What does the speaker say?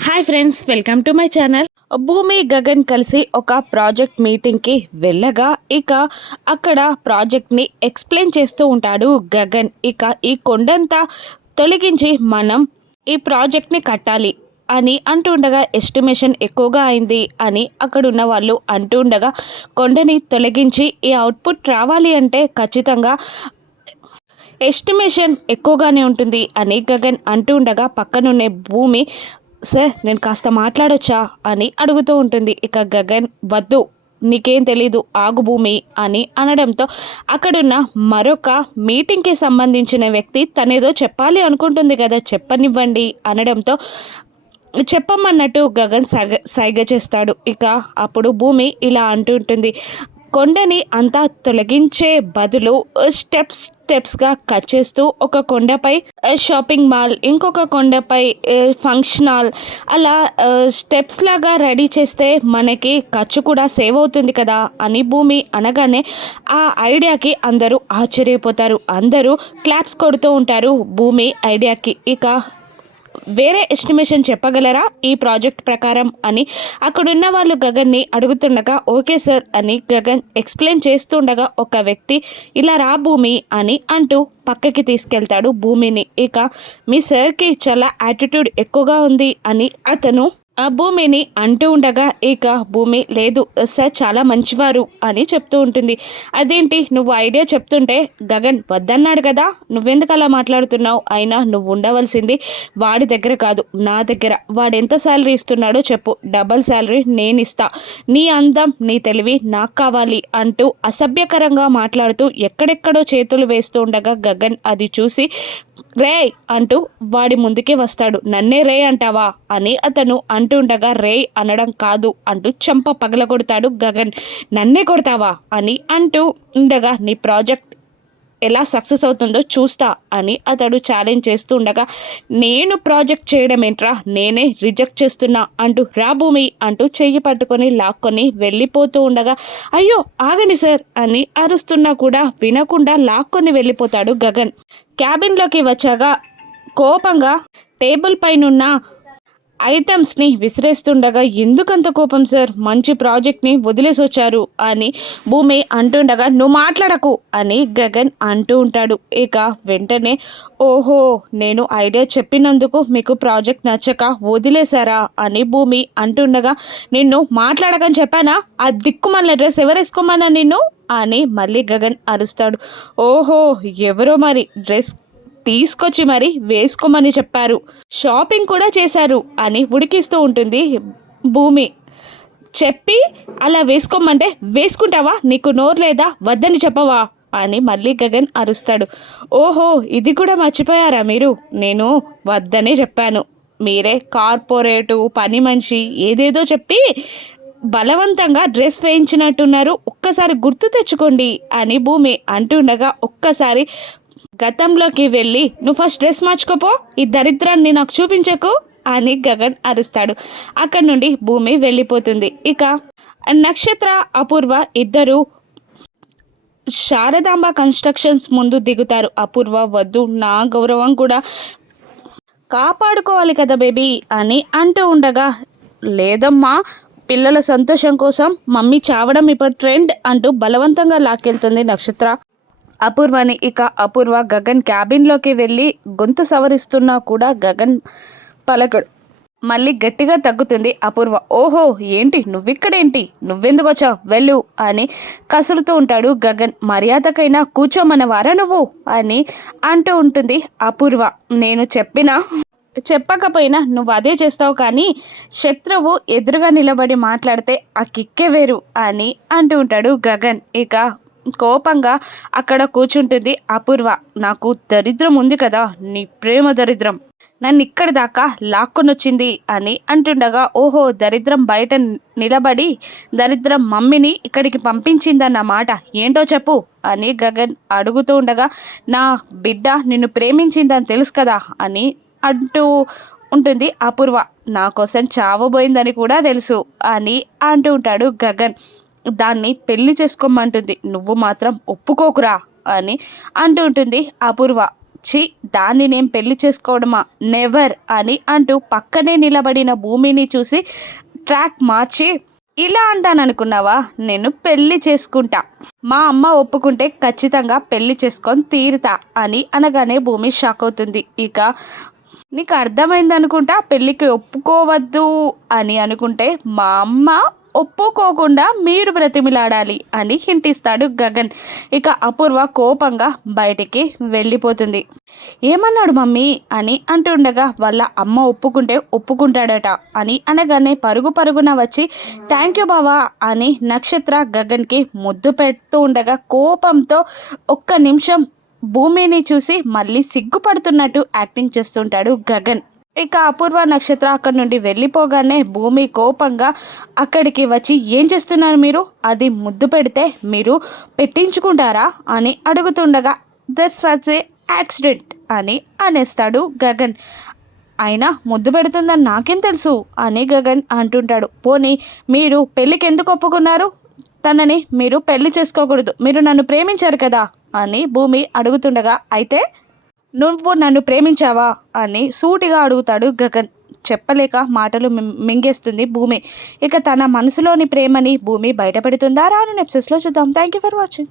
Hi friends welcome to my channel Bhoomi Gagan కలిసి ఒక project మీటింగ్కి వెళ్ళగా ఇక అక్కడ ప్రాజెక్ట్ని ఎక్స్ప్లెయిన్ చేస్తూ ఉంటాడు గగన్. ఇక ఈ కొండంతా తొలగించి మనం ఈ ప్రాజెక్ట్ని కట్టాలి అని అంటుండగా ఎస్టిమేషన్ ఎక్కువగా అయింది అని అక్కడున్న వాళ్ళు అంటుండగా కొండని తొలగించి ఈ అవుట్పుట్ రావాలి అంటే ఖచ్చితంగా ఎస్టిమేషన్ ఎక్కువగానే ఉంటుంది అని గగన్ అంటూ ఉండగా పక్కనున్నే భూమి సార్ నేను కాస్త మాట్లాడొచ్చా అని అడుగుతూ ఉంటుంది. ఇక గగన్ వద్దు నీకేం తెలీదు ఆగు భూమి అని అనడంతో అక్కడున్న మరొక మీటింగ్కి సంబంధించిన వ్యక్తి తనేదో చెప్పాలి అనుకుంటుంది కదా చెప్పనివ్వండి అనడంతో చెప్పమన్నట్టు గగన్ సైగ సైగ చేస్తాడు. ఇక అప్పుడు భూమి ఇలా అంటుంటుంది కొండని అంతా తొలగించే బదులు స్టెప్స్ స్టెప్స్గా కట్ చేస్తూ ఒక కొండపై షాపింగ్ మాల్ ఇంకొక కొండపై ఫంక్షన్ హాల్ అలా స్టెప్స్ లాగా రెడీ చేస్తే మనకి ఖర్చు కూడా సేవ్ అవుతుంది కదా అని భూమి అనగానే ఆ ఐడియాకి అందరూ ఆశ్చర్యపోతారు. అందరూ క్లాప్స్ కొడుతూ ఉంటారు భూమి ఐడియాకి. ఇక వేరే ఎస్టిమేషన్ చెప్పగలరా ఈ ప్రాజెక్ట్ ప్రకారం అని? అక్కడున్న వాళ్ళు గగన్ని అడుగుతుండగా ఓకే సార్ అని గగన్ ఎక్స్ప్లెయిన్ చేస్తుండగా ఒక వ్యక్తి ఇలా రా భూమి అని అంటూ పక్కకి తీసుకెళ్తాడు భూమిని. ఇక మీ సార్కి చాలా యాటిట్యూడ్ ఎక్కువగా ఉంది అని అతను ఆ భూమిని అంటూ ఉండగా ఇక భూమి లేదు సార్ చాలా మంచివారు అని చెప్తూ ఉంటుంది. అదేంటి? నువ్వు ఐడియా చెప్తుంటే గగన్ వద్దన్నాడు కదా నువ్వెందుకు అలా మాట్లాడుతున్నావు? అయినా నువ్వు ఉండవలసింది వాడి దగ్గర కాదు నా దగ్గర. వాడు ఎంత శాలరీ ఇస్తున్నాడో చెప్పు డబల్ శాలరీ నేను ఇస్తా నీ అందం నీ తెలివి నాకు కావాలి అంటూ అసభ్యకరంగా మాట్లాడుతూ ఎక్కడెక్కడో చేతులు వేస్తూ ఉండగా గగన్ అది చూసి రే అంటూ వాడి ముందుకే వస్తాడు. నన్నే రే అంటావా? అని అతను అంటుండగా రే అనడం కాదు అంటూ చెంప పగలగొడతాడు గగన్. నన్నే కొడతావా? అని అంటూ ఉండగా నీ ప్రాజెక్ట్ ఎలా సక్సెస్ అవుతుందో చూస్తా అని అతడు ఛాలెంజ్ చేస్తూ ఉండగా నేను ప్రాజెక్ట్ చేయడం ఏంట్రా? నేనే రిజెక్ట్ చేస్తున్నా అంటూ రా భూమి అంటూ చెయ్యి పట్టుకొని లాక్కొని వెళ్ళిపోతూ ఉండగా అయ్యో ఆగండి సార్ అని అరుస్తున్నా కూడా వినకుండా లాక్కొని వెళ్ళిపోతాడు గగన్. క్యాబిన్లోకి వచ్చాక కోపంగా టేబుల్ పైనున్న ఐటమ్స్ని విసిరేస్తుండగా ఎందుకంత కోపం సార్? మంచి ప్రాజెక్ట్ని వదిలేసి వచ్చారు అని భూమి అంటుండగా నువ్వు మాట్లాడకు అని గగన్ అంటూ ఉంటాడు. ఇక వెంటనే ఓహో నేను ఐడియా చెప్పినందుకు మీకు ప్రాజెక్ట్ నచ్చక వదిలేశారా? అని భూమి అంటుండగా నిన్ను మాట్లాడకని చెప్పానా? ఆ దిక్కుమల్ల డ్రెస్ ఎవరేసుకోమన్నా నిన్ను? అని మళ్ళీ గగన్ అరుస్తాడు. ఓహో ఎవరో మరి? డ్రెస్ తీసుకొచ్చి మరి వేసుకోమని చెప్పారు. షాపింగ్ కూడా చేశారు అని ఉడికిస్తూ ఉంటుంది భూమి. చెప్పి అలా వేసుకోమంటే వేసుకుంటావా? నీకు నోరు లేదా? వద్దని చెప్పవా? అని మళ్ళీ గగన్ అరుస్తాడు. ఓహో ఇది కూడా మర్చిపోయారా మీరు? నేను వద్దనే చెప్పాను. మీరే కార్పొరేటు పని మనిషి ఏదేదో చెప్పి బలవంతంగా డ్రెస్ వేయించినట్టున్నారు. ఒక్కసారి గుర్తు తెచ్చుకోండి అని భూమి అంటుండగా ఒక్కసారి గతంలోకి వెళ్ళి నువ్వు ఫస్ట్ డ్రెస్ మార్చుకోపో ఈ దరిద్రాన్ని నాకు చూపించకు అని గగన్ అరుస్తాడు. అక్కడి నుండి భూమి వెళ్ళిపోతుంది. ఇక నక్షత్ర అపూర్వ ఇద్దరు శారదాంబ కన్స్ట్రక్షన్స్ ముందు దిగుతారు. అపూర్వ వద్దు నా గౌరవం కూడా కాపాడుకోవాలి కదా బేబీ అని అంటూ ఉండగా లేదమ్మా పిల్లల సంతోషం కోసం మమ్మీ చావడం ఇప్పుడు ట్రెండ్ అంటూ బలవంతంగా లాక్కెళ్తుంది నక్షత్ర. అపూర్వని. ఇక అపూర్వ గగన్ క్యాబిన్లోకి వెళ్ళి గొంతు సవరిస్తున్నా కూడా గగన్ పలకడు. మళ్ళీ గట్టిగా తగ్గుతుంది అపూర్వ. ఓహో ఏంటి? నువ్విక్కడేంటి? నువ్వెందుకు వచ్చావు వెళ్ళు అని కసురుతూ ఉంటాడు గగన్. మర్యాదకైనా కూర్చోమన్నవారా నువ్వు? అని అంటూ ఉంటుంది అపూర్వ. నేను చెప్పినా? చెప్పకపోయినా నువ్వు అదే చేస్తావు కానీ శత్రువు ఎదురుగా నిలబడి మాట్లాడితే ఆ కిక్కే వేరు అని అంటూ ఉంటాడు గగన్. ఇక కోపంగా అక్కడ కూర్చుంటుంది అపూర్వ. నాకు దరిద్రం ఉంది కదా నీ ప్రేమ దరిద్రం. నన్ను ఇక్కడి దాకా లాక్కొనొచ్చింది అని అంటుండగా ఓహో దరిద్రం బయట నిలబడి దరిద్రం మమ్మీని ఇక్కడికి పంపించిందన్న మాట ఏంటో చెప్పు అని గగన్ అడుగుతూ ఉండగా నా బిడ్డ నిన్ను ప్రేమించిందని తెలుసు కదా అని అంటూ ఉంటుంది అపూర్వ. నా కోసం చావబోయిందని కూడా తెలుసు అని అంటూ ఉంటాడు గగన్. దాన్ని పెళ్ళి చేసుకోమంటుంది. నువ్వు మాత్రం ఒప్పుకోకురా అని అంటూ ఉంటుంది అపూర్వ. చి దాన్ని నేను పెళ్ళి చేసుకోవడమా? నెవర్ అని అంటూ పక్కనే నిలబడిన భూమిని చూసి ట్రాక్ మార్చి ఇలా అంటాననుకున్నావా? నేను పెళ్ళి చేసుకుంటా. మా అమ్మ ఒప్పుకుంటే ఖచ్చితంగా పెళ్ళి చేసుకొని తీరుతా అని అనగానే భూమి షాక్ అవుతుంది. ఇక నీకు అర్థమైంది అనుకుంటా పెళ్ళికి ఒప్పుకోవద్దు అని అనుకుంటే మా అమ్మ ఒప్పుకోకుండా మీరు బ్రతిమిలాడాలి అని హింటిస్తాడు గగన్. ఇక అపూర్వ కోపంగా బయటికి వెళ్ళిపోతుంది. ఏమన్నాడు మమ్మీ? అని అంటుండగా వాళ్ళ అమ్మ ఒప్పుకుంటే ఒప్పుకుంటాడట అని అనగానే పరుగు పరుగున వచ్చి థ్యాంక్ యూ బావా అని నక్షత్ర గగన్కి ముద్దు పెడుతూ ఉండగా కోపంతో ఒక్క నిమిషం భూమిని చూసి మళ్ళీ సిగ్గుపడుతున్నట్టు యాక్టింగ్ చేస్తుంటాడు గగన్. ఇక అపూర్వ నక్షత్ర అక్కడి నుండి వెళ్ళిపోగానే భూమి కోపంగా అక్కడికి వచ్చి ఏం చేస్తున్నారు మీరు? అది ముద్దు పెడితే మీరు పెట్టించుకుంటారా? అని అడుగుతుండగా దిస్ వాజ్ ఏ యాక్సిడెంట్ అని అనేస్తాడు గగన్. అయినా ముద్దు పెడుతుందని నాకేం తెలుసు అని గగన్ అంటుంటాడు. పోనీ మీరు పెళ్ళికి ఎందుకు ఒప్పుకున్నారు? తనని మీరు పెళ్ళి చేసుకోకూడదు. మీరు నన్ను ప్రేమించారు కదా అని భూమి అడుగుతుండగా అయితే నువ్వు నన్ను ప్రేమించావా? అని సూటిగా అడుగుతాడు గగన్. చెప్పలేక మాటలు మింగేస్తుంది భూమి. ఇక తన మనసులోని ప్రేమని భూమి బయటపెడుతుందా? రాను నెప్సెస్లో చూద్దాం. Thank you for watching